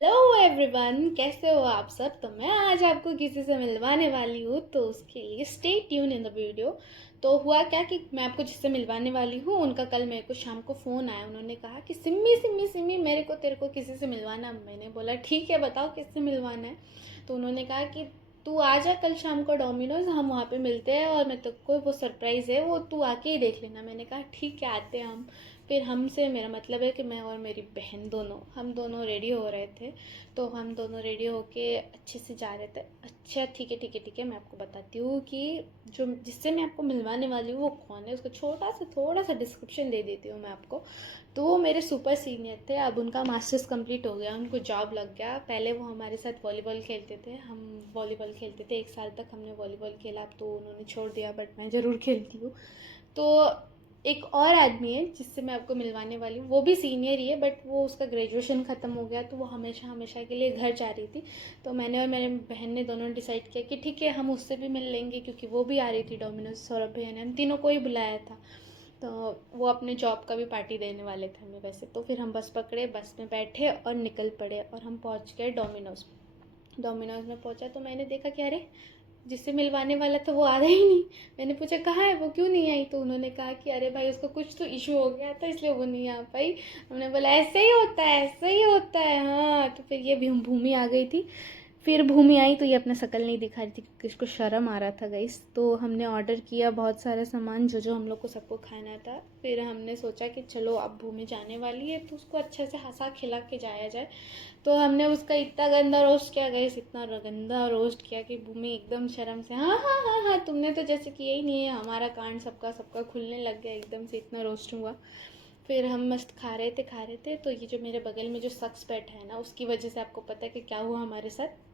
Hello everyone, कैसे हो आप सब। तो मैं आज आपको किसी से मिलवाने वाली हूँ, तो उसके लिए stay tune in the video. तो हुआ क्या कि मैं आपको जिससे मिलवाने वाली हूँ उनका कल मेरे को शाम को फ़ोन आया। उन्होंने कहा कि सिम्मी सिम्मी सिम्मी मेरे को तेरे को किसी से मिलवाना। मैंने बोला ठीक है, बताओ किससे मिलवाना है। तो उन्होंने कहा कि तू आ जा कल शाम को डोमिनोज, हम वहाँ पे मिलते हैं और मैं तेरे को वो सरप्राइज़ है वो तू आके ही देख लेना। मैंने कहा ठीक है, आते हैं हम। फिर हमसे मेरा मतलब है कि मैं और मेरी बहन दोनों, हम दोनों रेडी हो रहे थे। तो हम दोनों रेडी होके अच्छे से जा रहे थे। अच्छा ठीक है ठीक है ठीक है, मैं आपको बताती हूँ कि जो जिससे मैं आपको मिलवाने वाली हूँ वो कौन है। उसका छोटा सा थोड़ा सा डिस्क्रिप्शन दे देती हूँ मैं आपको। तो वो मेरे सुपर सीनियर थे, अब उनका मास्टर्स कंप्लीट हो गया, उनको जॉब लग गया। पहले वो हमारे साथ वॉलीबॉल खेलते थे, हम वॉलीबॉल खेलते थे, 1 साल तक हमने वॉलीबॉल खेला। अब तो उन्होंने छोड़ दिया, बट मैं ज़रूर खेलती हूँ। तो एक और आदमी है जिससे मैं आपको मिलवाने वाली हूँ, वो भी सीनियर ही है, बट वो उसका ग्रेजुएशन ख़त्म हो गया, तो वो हमेशा हमेशा के लिए घर जा रही थी। तो मैंने और मेरे बहन ने दोनों डिसाइड किया कि ठीक है, हम उससे भी मिल लेंगे, क्योंकि वो भी आ रही थी डोमिनोज। सौरभ भैया ने हम तीनों को ही बुलाया था। तो वो अपने जॉब का भी पार्टी देने वाले थे हमें वैसे। तो फिर हम बस पकड़े, बस में बैठे और निकल पड़े, और हम पहुँच गए डोमिनोज। डोमिनोज में पहुँचा तो मैंने देखा कि अरे, जिससे मिलवाने वाला था वो आ रहा ही नहीं। मैंने पूछा कहाँ है वो, क्यों नहीं आई। तो उन्होंने कहा कि अरे भाई, उसको कुछ तो इशू हो गया था इसलिए वो नहीं आ पाई। हमने बोला ऐसे ही होता है, ऐसे ही होता है। हाँ, तो फिर ये भूमि आ गई थी। फिर भूमि आई तो ये अपना शकल नहीं दिखा रही थी क्योंकि इसको शर्म आ रहा था गाइस। तो हमने ऑर्डर किया बहुत सारा सामान जो जो हम लोग को सबको खाना था। फिर हमने सोचा कि चलो अब भूमि जाने वाली है तो उसको अच्छे से हंसा खिला के जाया जाए। तो हमने उसका इतना गंदा रोस्ट किया गाइस, इतना गंदा रोस्ट किया कि भूमि एकदम शर्म से हाँ हाँ हाँ हाँ, तुमने तो जैसे किया ही नहीं है। हमारा कान सबका सबका खुलने लग गया एकदम से, इतना रोस्ट हुआ। फिर हम मस्त खा रहे थे। तो ये जो मेरे बगल में जो शख्स बैठा है ना, उसकी वजह से आपको पता है कि क्या हुआ हमारे साथ।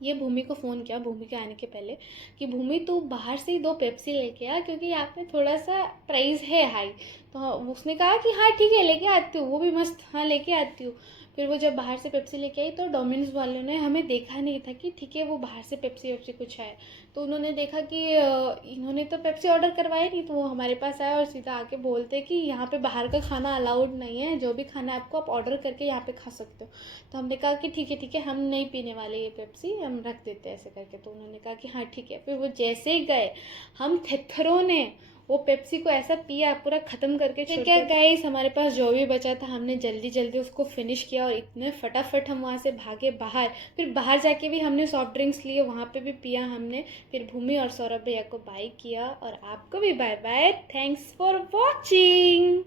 ये भूमि को फ़ोन किया भूमि के आने के पहले कि भूमि तू बाहर से ही 2 पेप्सी लेके आ, क्योंकि यहाँ पे थोड़ा सा प्राइस है हाई। तो उसने कहा कि हाँ ठीक है, लेके आती हूँ, वो भी मस्त, हाँ लेके आती हूँ। फिर वो जब बाहर से पेप्सी लेके आई तो डोमिनोज वालों ने हमें देखा नहीं था कि ठीक है वो बाहर से पेप्सी वेप्सी कुछ है। तो उन्होंने देखा कि इन्होंने तो पेप्सी ऑर्डर करवाई नहीं, तो वो हमारे पास आया और सीधा आके बोलते कि यहाँ पे बाहर का खाना अलाउड नहीं है, जो भी खाना है आपको आप ऑर्डर करके यहाँ पे खा सकते हो। तो हमने कहा कि ठीक है, हम नहीं पीने वाले ये पेप्सी, हम रख देते हैं ऐसे करके। तो उन्होंने कहा कि हाँ ठीक है। फिर वो जैसे ही गए, हम थेथरों ने वो पेप्सी को ऐसा पिया, पूरा ख़त्म करके छोड़ क्या गाइस, हमारे पास जो भी बचा था हमने जल्दी जल्दी उसको फिनिश किया, और इतने फटाफट हम वहाँ से भागे बाहर। फिर बाहर जाके भी हमने सॉफ्ट ड्रिंक्स लिए, वहाँ पे भी पिया हमने। फिर भूमि और सौरभ भैया को बाय किया, और आपको भी bye bye. Thanks for watching.